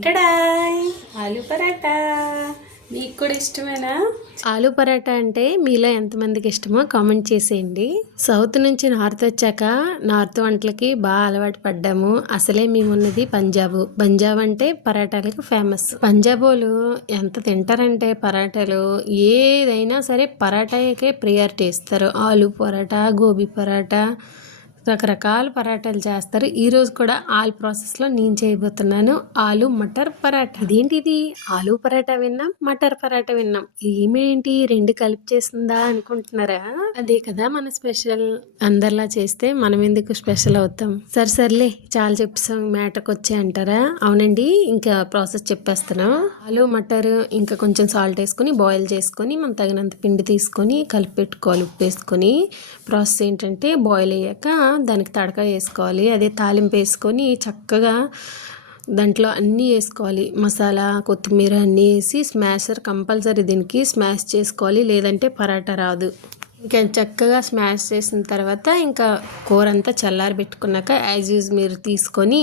Ta-da ఆలు పరాటా మీకు కూడా ఇష్టమేనా? ఆలు పరాటా అంటే మీలో ఎంతమందికి ఇష్టమో కామెంట్ చేసేయండి. సౌత్ నుంచి నార్త్ వచ్చాక నార్త్ వంటలకి బాగా అలవాటు పడ్డాము. అసలే మేమున్నది పంజాబ్ అంటే పరాటాలకు ఫేమస్. పంజాబ్ వాళ్ళు ఎంత తింటారంటే పరాటాలు ఏదైనా సరే పరాటాకే ప్రియారిటీ ఇస్తారు. ఆలు పరాటా, గోబీ పరాటా, రకరకాల పరాటాలు చేస్తారు. ఈరోజు కూడా ఆలు ప్రాసెస్లో నేను చేయబోతున్నాను ఆలు మటర్ పరాటా. ఇదేంటిది ఆలు పరాటా విన్నాం, మటర్ పరాటా విన్నాం, ఏమేంటి రెండు కలిపి చేసిందా అనుకుంటున్నారా? అదే కదా మన స్పెషల్. అందరిలా చేస్తే మనం ఎందుకు స్పెషల్ అవుతాం? సర్లే చాలా చెప్పాం, మ్యాటర్కి వచ్చే అంటారా? అవునండి, ఇంకా ప్రాసెస్ చెప్పేస్తాను. ఆలు మటర్ ఇంకా కొంచెం సాల్ట్ వేసుకొని బాయిల్ చేసుకొని మనం తగినంత పిండి తీసుకొని కలిపి పెట్టుకోవాలి. ఉప్పు వేసుకొని ప్రాసెస్ ఏంటంటే బాయిల్ అయ్యాక దానికి తడక వేసుకోవాలి. అదే తాలింపు వేసుకొని చక్కగా దాంట్లో అన్నీ వేసుకోవాలి. మసాలా, కొత్తిమీర అన్నీ వేసి స్మాషర్ కంపల్సరీ దీనికి స్మాష్ చేసుకోవాలి, లేదంటే పరాటా రాదు. ఇంకా చక్కగా స్మాష్ చేసిన తర్వాత ఇంకా కూర అంతా చల్లారి పెట్టుకున్నాక యాజ్ యూజ్ మీరు తీసుకొని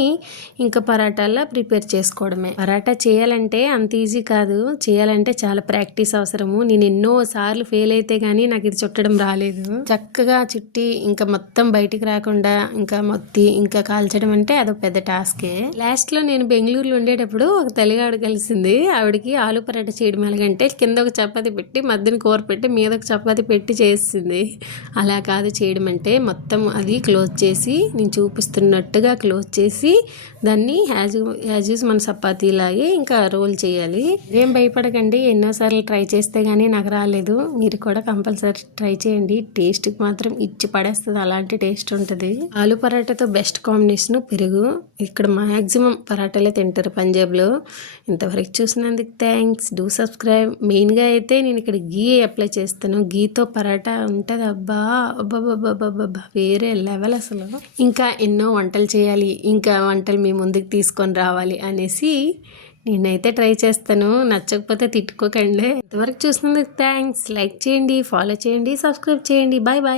ఇంకా పరాటాలా ప్రిపేర్ చేసుకోవడమే. పరాటా చేయాలంటే అంత ఈజీ కాదు, చేయాలంటే చాలా ప్రాక్టీస్ అవసరము. నేను ఎన్నో సార్లు ఫెయిల్ అయితే కానీ నాకు ఇది చుట్టడం రాలేదు. చక్కగా చుట్టి ఇంకా మొత్తం బయటికి రాకుండా ఇంకా మొత్తి ఇంకా కాల్చడం అంటే అదొక పెద్ద టాస్కే. లాస్ట్లో నేను బెంగళూరులో ఉండేటప్పుడు ఒక తెలుగాడు కలిసింది. ఆవిడకి ఆలు పరాటా చేయడం ఎలాగంటే కింద ఒక చపాతి పెట్టి మధ్యన కూర పెట్టి మీద ఒక చపాతి పెట్టి చేసి అలా కాదు చేయడం అంటే మొత్తం అది క్లోజ్ చేసి నేను చూపిస్తున్నట్టుగా క్లోజ్ చేసి దాన్ని యాజ్ యూజ్ మన చపాతీలాగే ఇంకా రోల్ చేయాలి. ఏం భయపడకండి, ఎన్నోసార్లు ట్రై చేస్తే కానీ నాకు రాలేదు. మీరు కూడా కంపల్సరీ ట్రై చేయండి. టేస్ట్కి మాత్రం ఇచ్చి పడేస్తుంది, అలాంటి టేస్ట్ ఉంటుంది. ఆలు పరాటాతో బెస్ట్ కాంబినేషన్ పెరుగు. ఇక్కడ మ్యాక్సిమం పరాటాలే తింటారు పంజాబ్లో. ఇంతవరకు చూసినందుకు థ్యాంక్స్. Do subscribe. మెయిన్గా అయితే నేను ఇక్కడ గీ అప్లై చేస్తాను. గీతో పరాటా ఉంటుంది, అబ్బా అబ్బాబ్బాబ్బాబ్బా వేరే లెవెల్ అసలు. ఇంకా ఎన్నో వంటలు చేయాలి, ఇంకా వంటలు మీ ముందుకు తీసుకొని రావాలి అనేసి నేనైతే ట్రై చేస్తాను. నచ్చకపోతే తిట్టుకోకండి. ఇంతవరకు చూసినందుకు థ్యాంక్స్. లైక్ చేయండి, ఫాలో చేయండి, సబ్స్క్రైబ్ చేయండి. Bye bye.